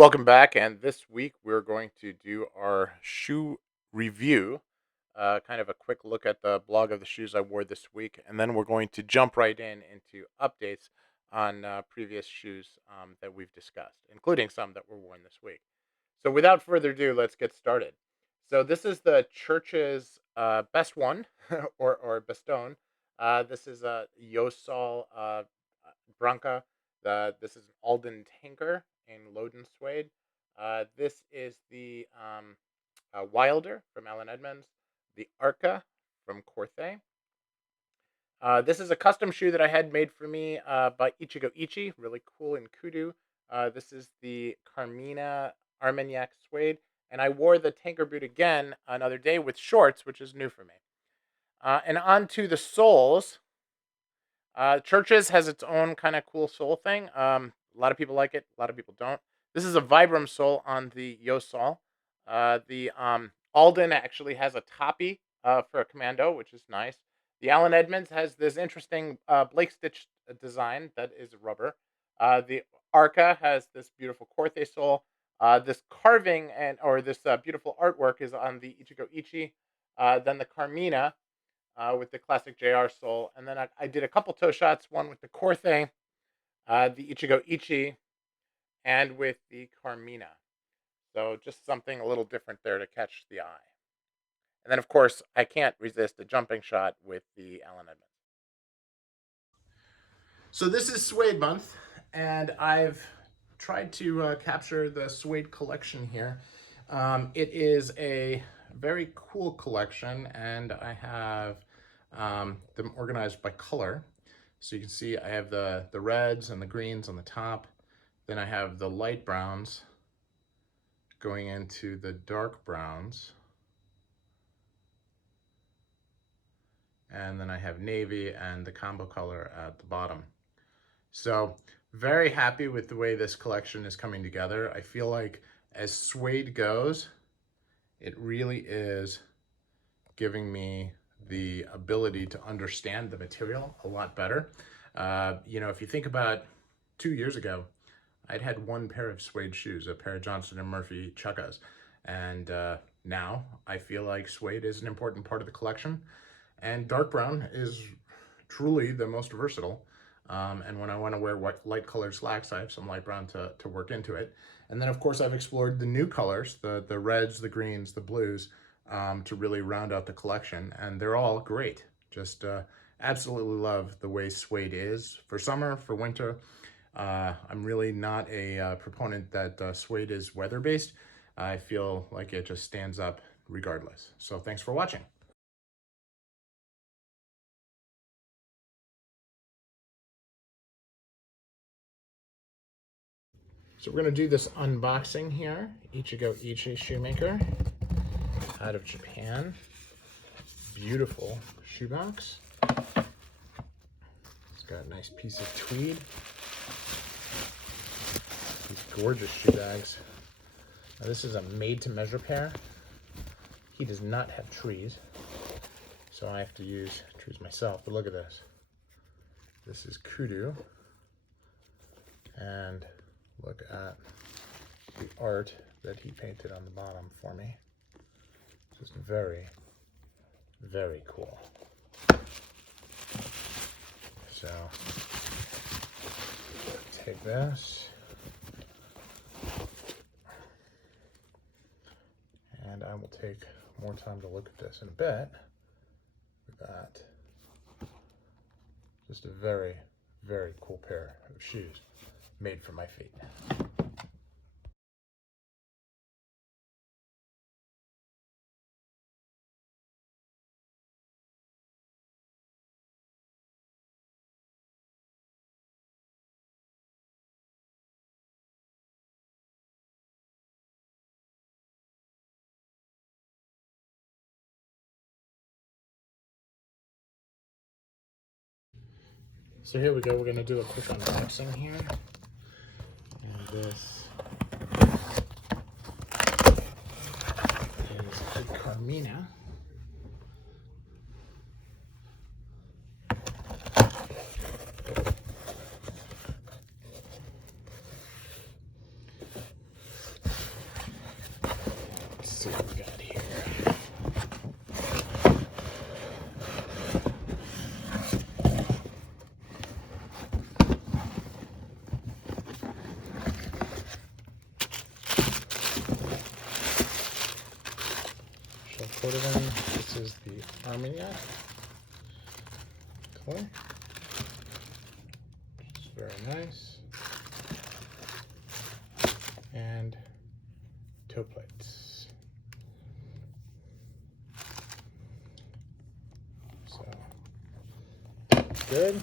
Welcome back, and this week we're going to do our shoe review. Kind of a quick look at the blog of the shoes I wore this week, and then we're going to jump right into updates on previous shoes that we've discussed, including some that were worn this week. So, without further ado, let's get started. So, this is the Church's best one, or Bestone. This is a Yosol Branca. This is an Alden Tanker in Loden Suede. This is the Wilder from Alan Edmonds, the Arca from Corthay. This is a custom shoe that I had made for me by Ichigo Ichi, really cool in kudu. This is the Carmina Armagnac Suede, and I wore the Tanker boot again another day with shorts, which is new for me. And on to the soles. Churches has its own kind of cool sole thing. A lot of people like it, a lot of people don't. This is a Vibram sole on the Yosol. The Alden actually has a toppy for a commando, which is nice. The Allen Edmonds has this interesting Blake Stitch design that is rubber. The Arca has this beautiful Corthay sole. This carving or this beautiful artwork is on the Ichigo Ichi. Then the Carmina with the classic JR sole. And then I did a couple toe shots, one with the Corthay, the Ichigo Ichi, and with the Carmina. So just something a little different there to catch the eye. And then, of course, I can't resist a jumping shot with the Allen Edmonds. So this is Suede Month, and I've tried to capture the Suede collection here. It is a very cool collection, and I have them organized by color. So you can see I have the reds and the greens on the top. Then I have the light browns going into the dark browns. And then I have navy and the combo color at the bottom. So very happy with the way this collection is coming together. I feel like as suede goes, it really is giving me the ability to understand the material a lot better. If you think about 2 years ago, I'd had one pair of suede shoes, a pair of Johnston & Murphy Chukkas. And now I feel like suede is an important part of the collection. And dark brown is truly the most versatile. And when I want to wear light colored slacks, I have some light brown to work into it. And then, of course, I've explored the new colors, the reds, the greens, the blues, to really round out the collection. And they're all great. Just absolutely love the way suede is for summer, for winter. I'm really not a proponent that suede is weather-based. I feel like it just stands up regardless. So thanks for watching. So we're going to do this unboxing here. Ichigo Ichi Shoemaker out of Japan. Beautiful shoebox. It's got a nice piece of tweed. These gorgeous shoe bags. Now this is a made-to-measure pair. He does not have trees, so I have to use trees myself. But look at this. This is kudu. And look at the art that he painted on the bottom for me. Just very, very cool. So, take this. And I will take more time to look at this in a bit. With that, just a very, very cool pair of shoes made for my feet. So here we go, we're gonna do a quick unboxing here. And this is the Carmina. we got here? Shell Cordovan. This is the Armagnac clay. It's very nice. And toe plates. So good.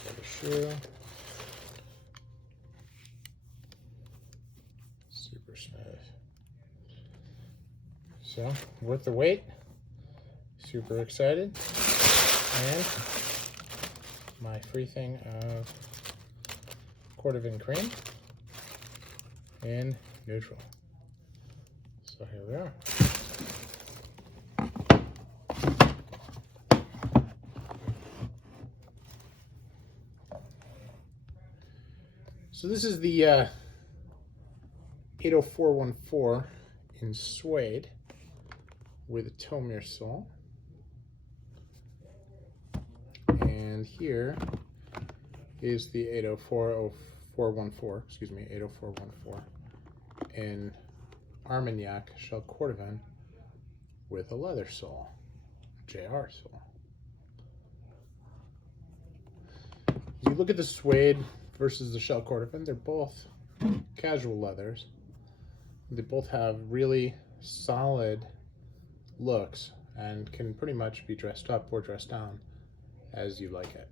For the shoe. Super smooth. So worth the wait. Super excited. And my free thing of Cordovan cream in neutral. So here we are. So this is the 80414 in suede with a Tomir sole. And here is the 80414, excuse me, 80414 in Armagnac Shell Cordovan with a leather sole, JR sole. You look at the suede versus the Shell Cordovan, they're both casual leathers. They both have really solid looks and can pretty much be dressed up or dressed down as you like it.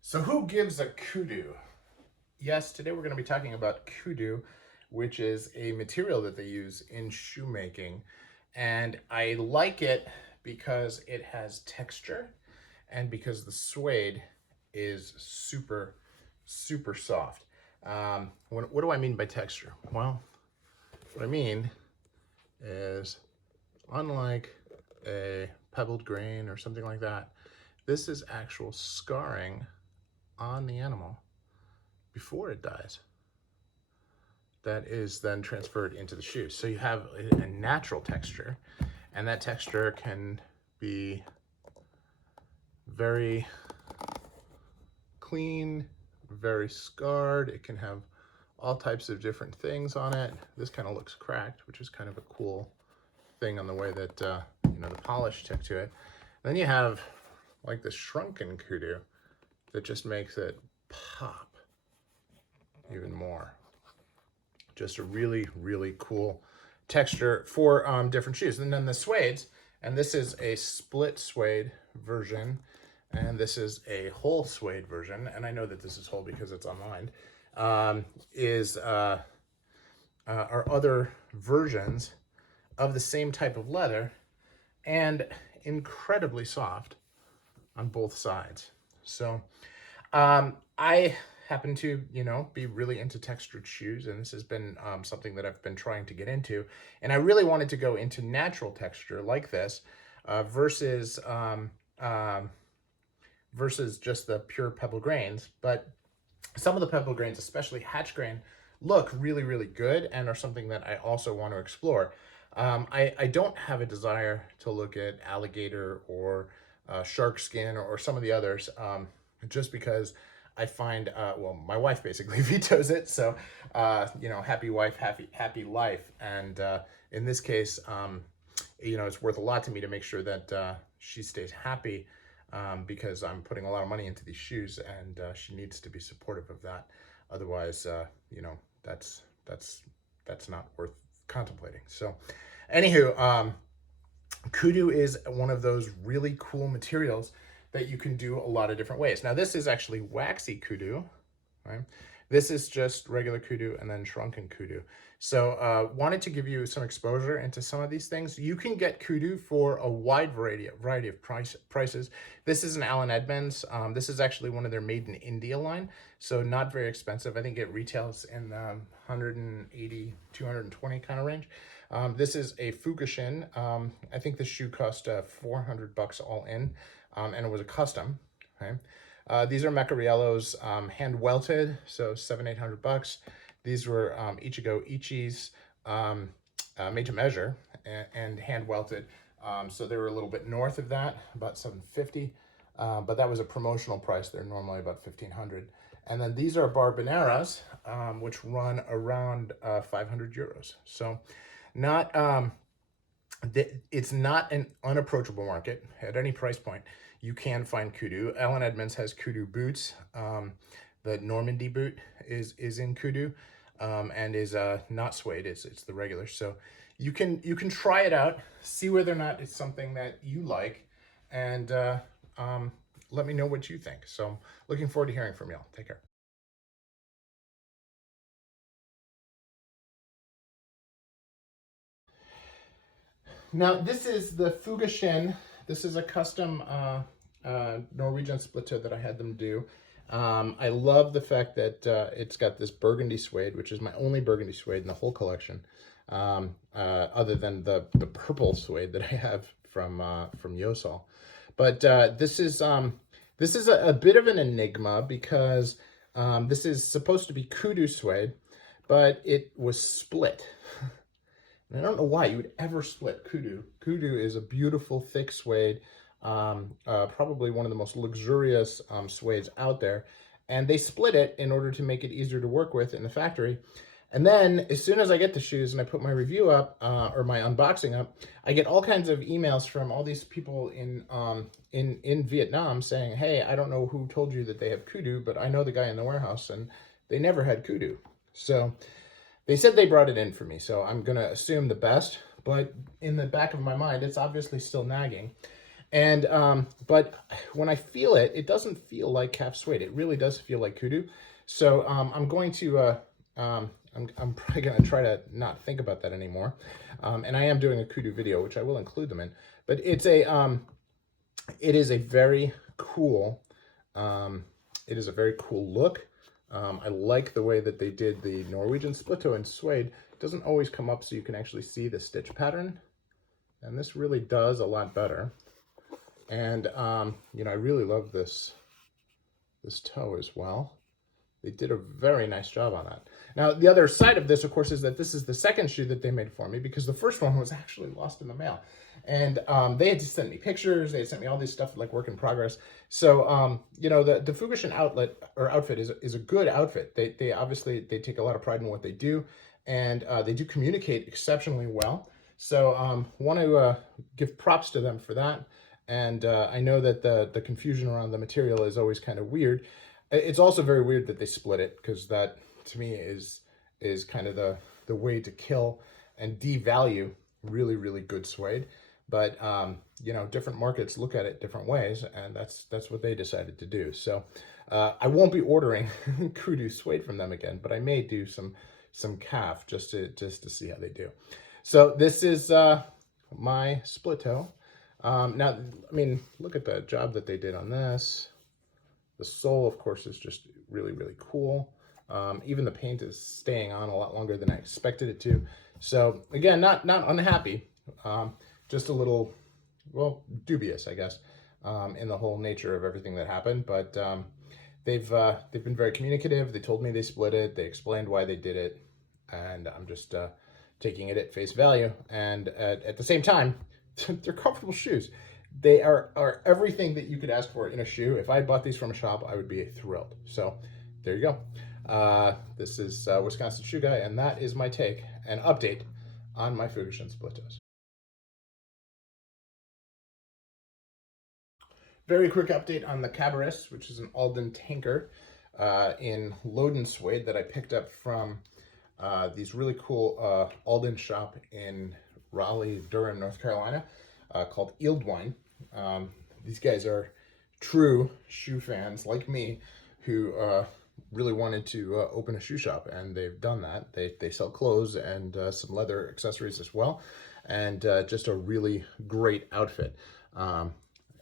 So who gives a kudu? Yes, today we're going to be talking about kudu, which is a material that they use in shoemaking. And I like it because it has texture and because the suede is super, super soft. What do I mean by texture? Well, what I mean is unlike a pebbled grain or something like that, this is actual scarring on the animal before it dies that is then transferred into the shoe. So you have a natural texture, and that texture can be very clean, very scarred. It can have all types of different things on it. This kind of looks cracked, which is kind of a cool thing on the way that you know, the polish took to it. Then you have like the shrunken kudu that just makes it pop even more. Just a really, really cool texture for different shoes. And then the suedes, and this is a split suede version, and this is a whole suede version, and I know that this is whole because it's online, are other versions of the same type of leather and incredibly soft on both sides. So I happen to, you know, be really into textured shoes, and this has been something that I've been trying to get into. And I really wanted to go into natural texture like this versus just the pure pebble grains. But some of the pebble grains, especially hatch grain, look really, really good and are something that I also want to explore. I don't have a desire to look at alligator or shark skin or some of the others, just because I find, well, my wife basically vetoes it. So, you know, happy wife, happy life. And in this case, you know, it's worth a lot to me to make sure that she stays happy, because I'm putting a lot of money into these shoes, and she needs to be supportive of that. Otherwise, you know, that's not worth contemplating. So, anywho, kudu is one of those really cool materials that you can do a lot of different ways. Now, this is actually waxy kudu, right? This is just regular kudu and then shrunken kudu. So wanted to give you some exposure into some of these things. You can get kudu for a wide variety of prices. This is an Allen Edmonds. This is actually one of their made in India line, so not very expensive. I think it retails in 180, 220 kind of range. This is a Fukushin. I think the shoe cost $400 all in, and it was a custom. Okay. These are Mecariellos, hand welted, so $700-800. These were Ichigo Ichis, made to measure and hand welted. So they were a little bit north of that, about $750. But that was a promotional price. They're normally about $1,500. And then these are Barbaneras, which run around 500 euros. So not it's not an unapproachable market at any price point. You can find kudu. Allen Edmonds has kudu boots. The Normandy boot is in kudu, and is not suede. It's the regular. So you can try it out, see whether or not it's something that you like, and let me know what you think. So looking forward to hearing from y'all. Take care. Now this is the Fugashin. This is a custom Norwegian split toe that I had them do. I love the fact that it's got this burgundy suede, which is my only burgundy suede in the whole collection, other than the purple suede that I have from Yosol. But this is a bit of an enigma because this is supposed to be kudu suede, but it was split. And I don't know why you would ever split kudu. Kudu is a beautiful, thick suede, probably one of the most luxurious suedes out there. And they split it in order to make it easier to work with in the factory. And then as soon as I get the shoes and I put my review up, or my unboxing up, I get all kinds of emails from all these people in Vietnam saying, hey, I don't know who told you that they have kudu, but I know the guy in the warehouse and they never had kudu. So they said they brought it in for me, so I'm going to assume the best, but in the back of my mind, it's obviously still nagging. And, but when I feel it, it doesn't feel like calf suede. It really does feel like kudu. So I'm going to, I'm probably going to try to not think about that anymore. And I am doing a kudu video, which I will include them in. But it's it is a very cool, it is a very cool look. I like the way that they did the Norwegian split toe in suede. It doesn't always come up so you can actually see the stitch pattern. And this really does a lot better. And, you know, I really love this toe as well. They did a very nice job on that. Now, the other side of this, of course, is that this is the second shoe that they made for me because the first one was actually lost in the mail. And they had just sent me pictures. They had sent me all this stuff like work in progress. So, you know, the Fugashin outfit is a good outfit. They obviously, they take a lot of pride in what they do. And they do communicate exceptionally well. So want to give props to them for that. And I know that the confusion around the material is always kind of weird. It's also very weird that they split it because that, to me, is kind of the way to kill and devalue really, really good suede. But, you know, different markets look at it different ways, and that's what they decided to do. So I won't be ordering kudu suede from them again, but I may do some calf just to see how they do. So this is my split toe. Now, I mean, look at the job that they did on this. The sole, of course, is just really, really cool. Even the paint is staying on a lot longer than I expected it to. So again, not unhappy, just a little, well, dubious, I guess, in the whole nature of everything that happened. But they've been very communicative. They told me they split it. They explained why they did it, and I'm just taking it at face value. And at the same time, they're comfortable shoes. They are everything that you could ask for in a shoe. If I bought these from a shop, I would be thrilled. So there you go. This is Wisconsin Shoe Guy, and that is my take and update on my Fugashin split toes. Very quick update on the Cabaret, which is an Alden Tanker in Loden suede that I picked up from these really cool Alden shop in Raleigh, Durham, North Carolina, called Eildwine. These guys are true shoe fans like me who really wanted to open a shoe shop, and they've done that. They sell clothes and some leather accessories as well, and just a really great outfit.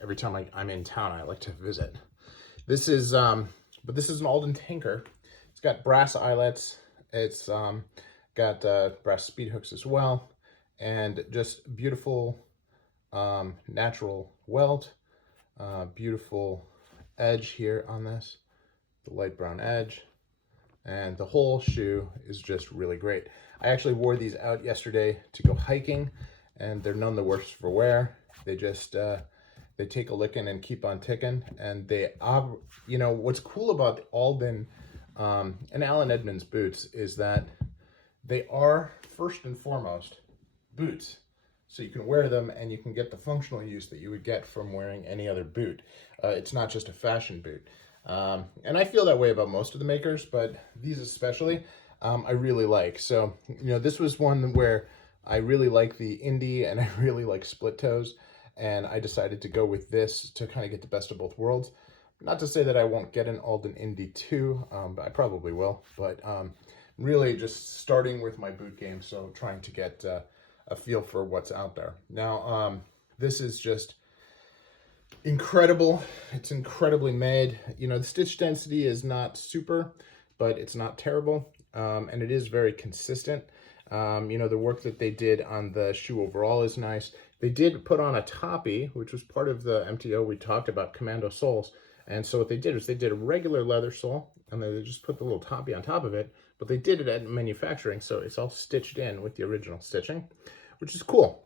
Every time I'm in town, I like to visit. This is, but this is an Alden Tinker. It's got brass eyelets. It's got brass speed hooks as well, and just beautiful natural welt. Beautiful edge here on this, the light brown edge, and the whole shoe is just really great. I actually wore these out yesterday to go hiking, and they're none the worse for wear. They just they take a licking and keep on ticking. And they, you know, what's cool about the Alden and Allen Edmonds boots is that they are first and foremost boots. So you can wear them and you can get the functional use that you would get from wearing any other boot. It's not just a fashion boot. And I feel that way about most of the makers, but these especially, I really like. So, you know, this was one where I really like the Indy and I really like split toes. And I decided to go with this to kind of get the best of both worlds. Not to say that I won't get an Alden Indy too, but I probably will. But really just starting with my boot game, so trying to get a feel for what's out there. Now, this is just incredible. It's incredibly made. You know, the stitch density is not super, but it's not terrible. And it is very consistent. You know, the work that they did on the shoe overall is nice. They did put on a toppy, which was part of the MTO. We talked about Commando soles. And so what they did is they did a regular leather sole, and then they just put the little toppy on top of it, but they did it at manufacturing, so it's all stitched in with the original stitching, which is cool.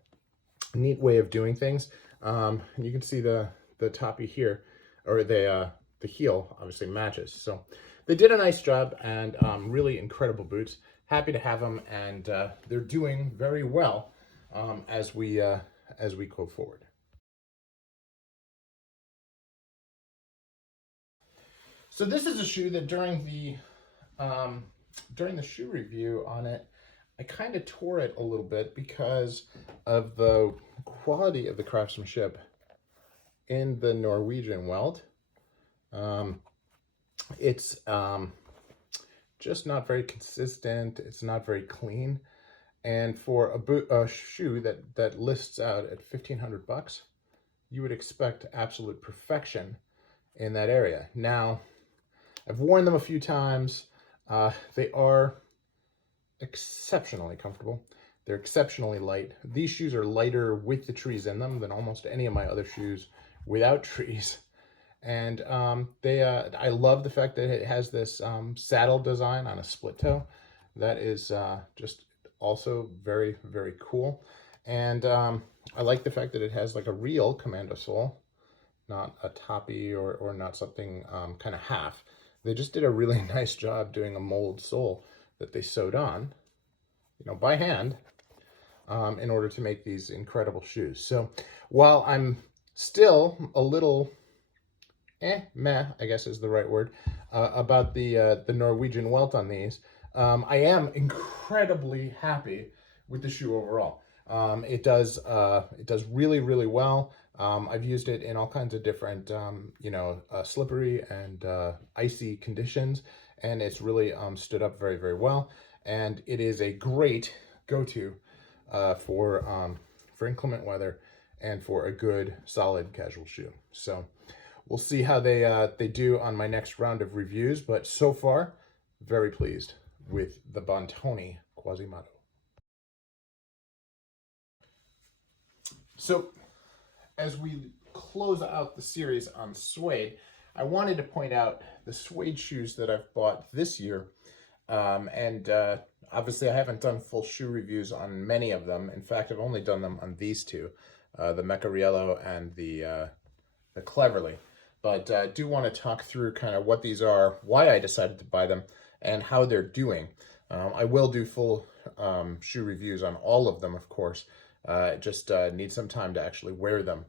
Neat way of doing things. You can see the toppy here, or the heel obviously matches. So they did a nice job, and really incredible boots. Happy to have them, and they're doing very well as we go forward. So this is a shoe that during the shoe review on it, I kind of tore it a little bit because of the quality of the craftsmanship in the Norwegian welt. It's just not very consistent. It's not very clean. And for a shoe that lists out at $1,500, you would expect absolute perfection in that area. Now, I've worn them a few times. They are exceptionally comfortable. They're exceptionally light. These shoes are lighter with the trees in them than almost any of my other shoes without trees. And I love the fact that it has this saddle design on a split toe. That is just also very, very cool. And I like the fact that it has like a real Commando sole, not a toppy or not something kind of half. They just did a really nice job doing a mold sole that they sewed on, you know, by hand, in order to make these incredible shoes. So while I'm still a little meh, I guess is the right word, about the Norwegian welt on these, I am incredibly happy with the shoe overall. It does really, really well. I've used it in all kinds of different, you know, slippery and icy conditions, and it's really stood up very, very well. And it is a great go-to for inclement weather and for a good, solid casual shoe. So we'll see how they do on my next round of reviews, but so far, very pleased with the Bontoni Quasimodo. So as we close out the series on suede, I wanted to point out the suede shoes that I've bought this year. Obviously I haven't done full shoe reviews on many of them. In fact, I've only done them on these two, the Mecariello and the Cleverly. But I do want to talk through kind of what these are, why I decided to buy them, and how they're doing. I will do full shoe reviews on all of them, of course. Just need some time to actually wear them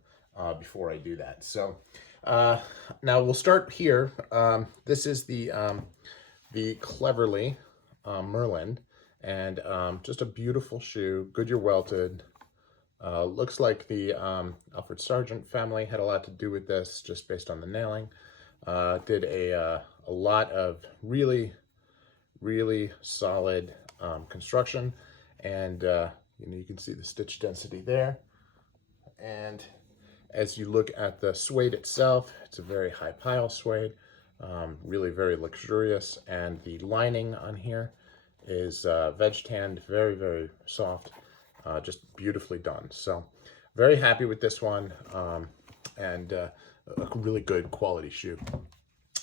before I do that. So now we'll start here. This is the Cleverly Merlin, and just a beautiful shoe, Goodyear welted. Looks like the Alfred Sargent family had a lot to do with this, just based on the nailing. Did a a lot of really, really solid construction, and you can see the stitch density there. And as you look at the suede itself, it's a very high pile suede, really very luxurious, and the lining on here is veg tanned, very, very soft, just beautifully done. So very happy with this one, and a really good quality shoe.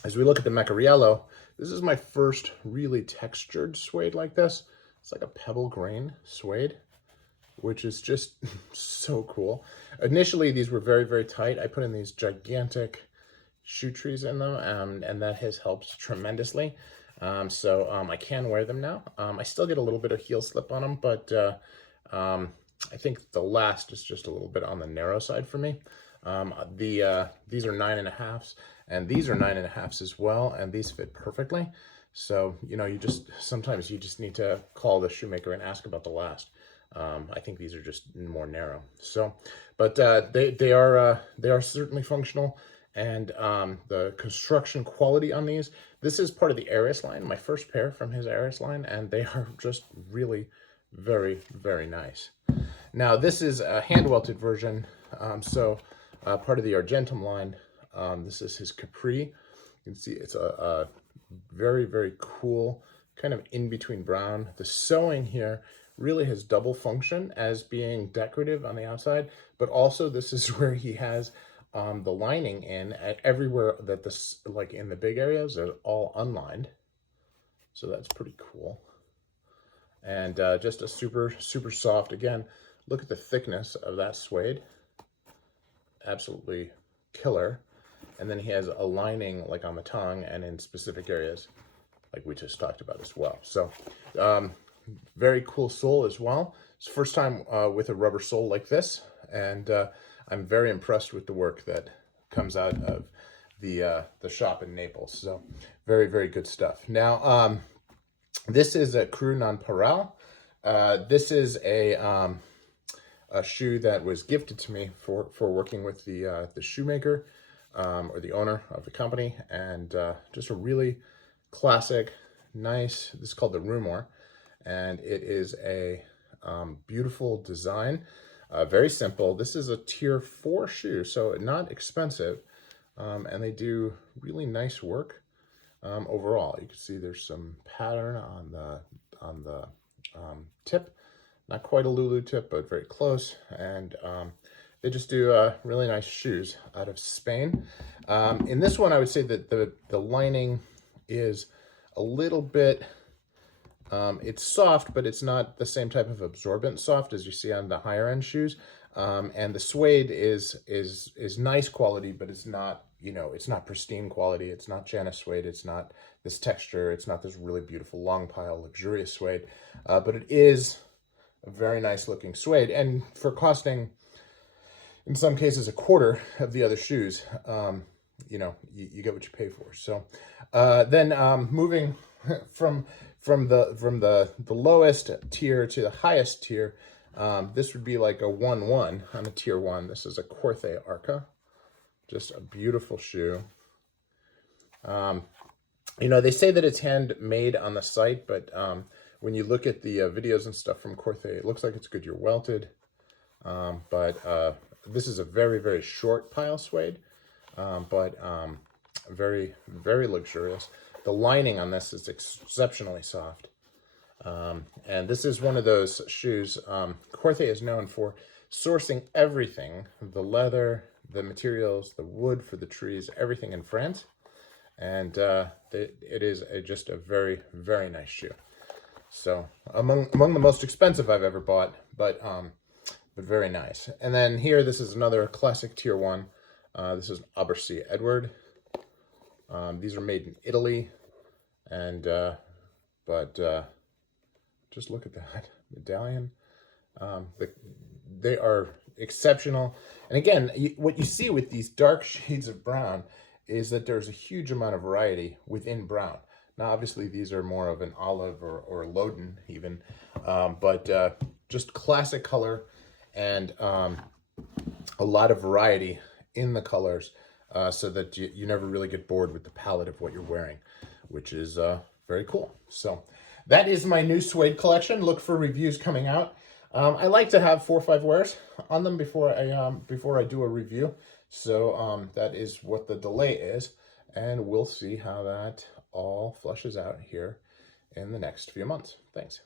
As we look at the Mecariello, this is my first really textured suede like this. It's like a pebble grain suede, which is just so cool. Initially, these were very, very tight. I put in these gigantic shoe trees in them, and that has helped tremendously. So I can wear them now. I still get a little bit of heel slip on them, but I think the last is just a little bit on the narrow side for me. These are 9.5s, and these are 9.5s as well, and these fit perfectly. So, sometimes you just need to call the shoemaker and ask about the last. I think these are just more narrow. So, but they are certainly functional, and the construction quality on these. This is part of the Aries line, my first pair from his Aries line, and they are just really very, very nice. Now this is a hand welted version, part of the Argentum line. This is his Capri. You can see it's a very, very cool kind of in between brown. The sewing here really has double function as being decorative on the outside, but also this is where he has the lining in everywhere that this, like in the big areas, are all unlined. So that's pretty cool. And just a super, super soft. Again, look at the thickness of that suede. Absolutely killer. And then he has a lining like on the tongue and in specific areas like we just talked about as well. So very cool sole as well. It's the first time with a rubber sole like this, and I'm very impressed with the work that comes out of the shop in Naples. So very, very good stuff. Now this is a Cru Nonpareil. This is a shoe that was gifted to me for working with the shoemaker or the owner of the company, and just a really classic, nice. This is called the Rumor, and it is a beautiful design. Very simple. This is a tier 4 shoe, so not expensive, and they do really nice work overall. You can see there's some pattern on the tip, not quite a Lulu tip, but very close, and they just do really nice shoes out of Spain. In this one, I would say that the lining is a little bit. It's soft, but it's not the same type of absorbent soft as you see on the higher end shoes. And the suede is nice quality, but it's not, it's not pristine quality. It's not Janus suede. It's not this texture. It's not this really beautiful long pile luxurious suede. But it is a very nice looking suede. And for costing, in some cases, a quarter of the other shoes, you get what you pay for. So then moving from the lowest tier to the highest tier, this would be like a 1-1 on a tier 1. This is a Corthe Arca, just a beautiful shoe. They say that it's handmade on the site, but when you look at the videos and stuff from Corthe, it looks like it's Goodyear welted. But this is a very, very short pile suede, but very, very luxurious. The lining on this is exceptionally soft. And this is one of those shoes. Corthe is known for sourcing everything, the leather, the materials, the wood for the trees, everything in France. And it is just a very, very nice shoe. So among the most expensive I've ever bought, but very nice. And then here, this is another classic tier 1. This is Abercy Edward. These are made in Italy, and just look at that medallion. They are exceptional. And again, what you see with these dark shades of brown is that there's a huge amount of variety within brown. Now, obviously, these are more of an olive or Loden even, but just classic color and a lot of variety in the colors, so that you never really get bored with the palette of what you're wearing. which is very cool. So that is my new suede collection. Look for reviews coming out. I like to have 4 or 5 wears on them before I do a review. So that is what the delay is, and we'll see how that all flushes out here in the next few months. Thanks.